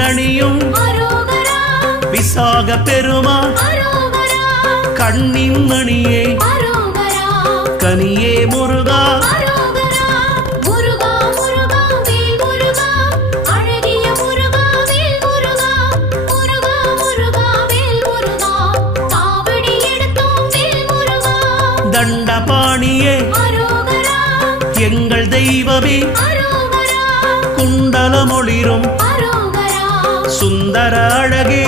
தேரணியும் விசாக பெருமான் கண்ணின் மணியே கனியே முருகா தண்டபாணியே எங்கள் தெய்வமே குண்டலமொளிரும் சுந்தர அழகே